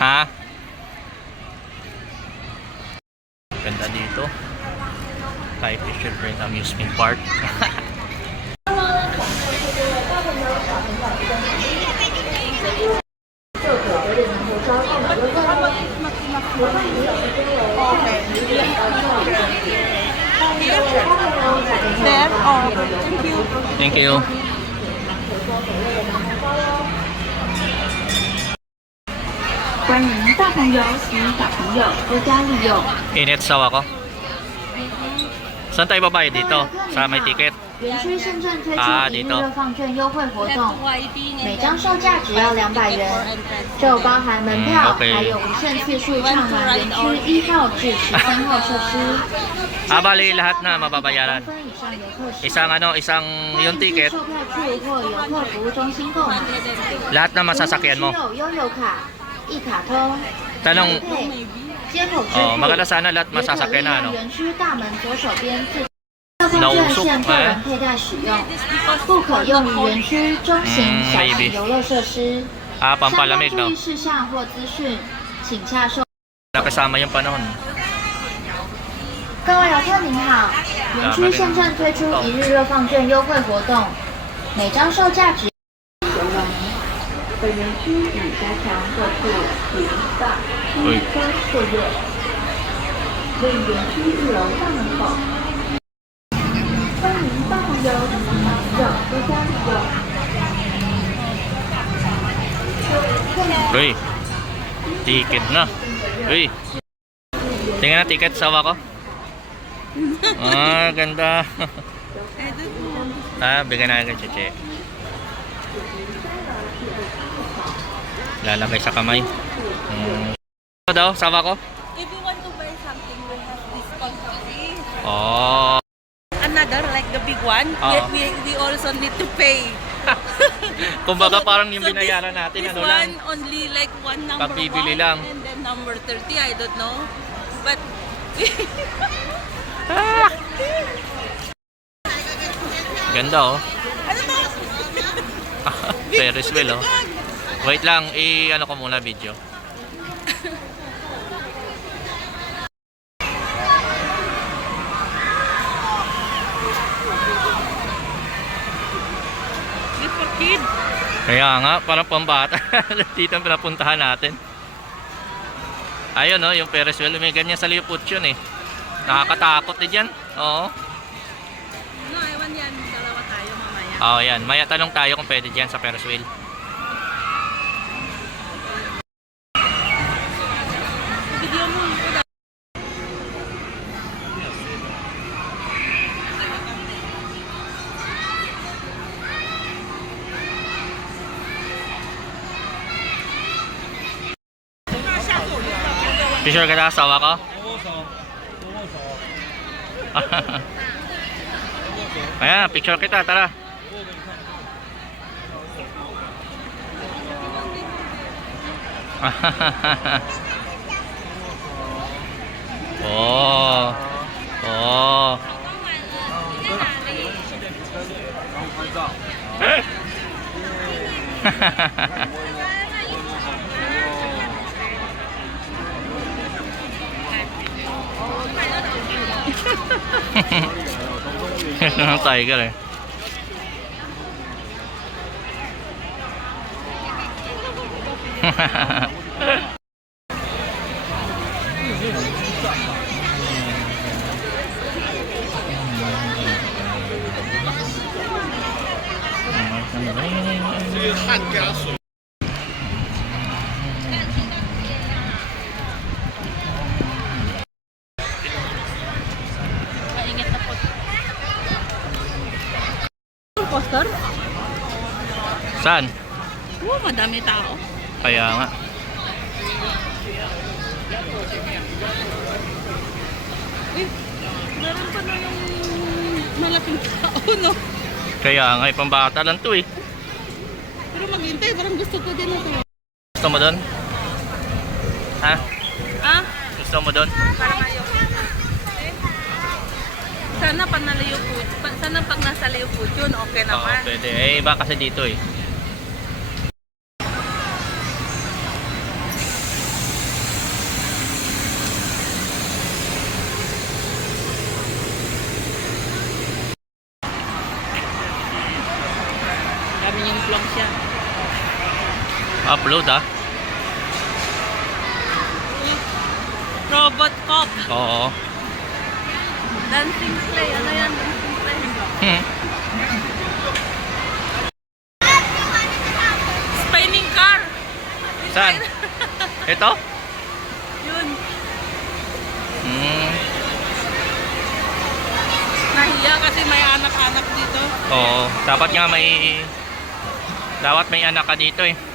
Ha? Ganda dito. Thai Fisherman Amusement Park. There, oh, thank you. Thank you. 欢迎大朋友及小朋友多加利用。 Init saw ako. Saan tayo babayad dito? Sa may ticket? 园区现正推出一日热放券优惠活动，每张售价只要200元，就包含门票，还有无限次数畅玩园区1号至13号设施。 Bali lahat na mababayaran. 分以上游客时， Isang yung ticket, 售票处或游客服务中心购买。 lahat na masasakyan mo. 有悠游卡、一卡通、 Tanong, 接口支 oh, 付。 maganda sana lahat masasakyan na, ano? 园区大门左手边自热放券限个人佩戴使用，不可用于园区中型小型游乐设施。 Ah, 相关 pampalamig, 注 no? 意事项或资讯，请洽售。 Nakasama yung panahon. 各位游客您好，园区现正推出一日热放券优惠活动，每张售价只。本园区已加强各处体大Uy. 区分作业，为园区1楼大门口。欢迎大朋友及小朋友多加利用。 Uy, ticket na. Uy, tingnan na ticket, sawa ko. Ah, ganda. Ah, bigyan na agad, Cheche. Lalagay sa kamay. Ano daw, sawa ko? If you want to buy something, we have discount free. Oh. Another, like the big one, we also need to pay. Kumbaga parang yung binayaran natin, This ano lang. one only like one number Pagbibili 1 lang. and then number 30, I don't know. But Ganda, oh. ano ba? Ferris wheel, oh. Wait lang, ano ko muna video. This for kid. Kaya nga, parang pambata. Dito ang pinapuntahan natin. Ayun, oh, yung Ferris wheel. May ganyan sa Leopold yun, eh. Nakakatakot din yan. Oo. No, ewan yan. Dalawa tayo mamaya. Oo, yan. Maya tanong tayo kung pwede dyan sa Ferris wheel. Video mo. Picture ka na asawa ko? Ayan, picture kita, tara. Oh. Oh. Ang tiger, eh. Maingat na po. Poster? Saan? Oh, madami tao. Kaya nga. Eh, meron pa na yung malaking tao, no? Kaya nga, pambata lang to, eh. Pero maghintay, parang gusto ko din ito. Gusto mo doon? Ha? Ah? Gusto mo doon? Parang ayaw. Sana pag nalayo po, sana pag nasa layo po yun, okay Oo, naman. pwede. Eh, iba kasi dito, eh. dami yung vlog siya. Upload ah. Robot cop. Oo. Dancing play. Ano yan? Dancing play. Hmm. Spinning car. Saan? Ito? Yun. Hmm. Nahiya kasi may anak-anak dito. Oo. Dapat may anak ka dito eh.